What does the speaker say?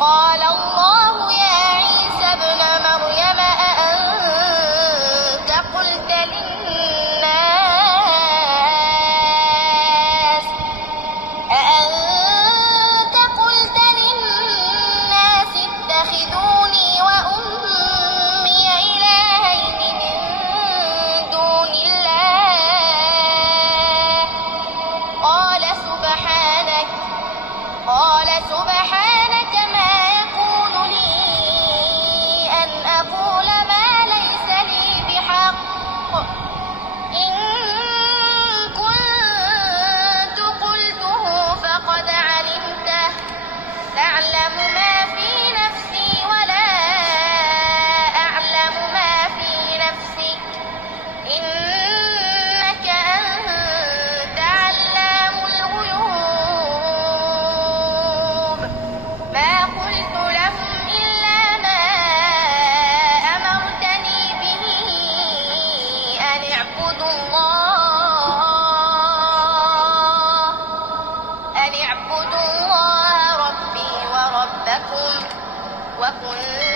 قال الله يا عيسى ابن مريم أأنت قلت للناس اتخذوني وأمي إلهين من دون الله قال سبحانك ما يكون لي أن أقول ما ليس لي بحق إن كنت قلته فقد علمته تعلم ما في نفسي ولا أعلم ما في نفسك إنك أنت علام الغيوب ما قلت لهم إلا ما أمرتني به أن اعبدوا الله ربي وربكم وكنت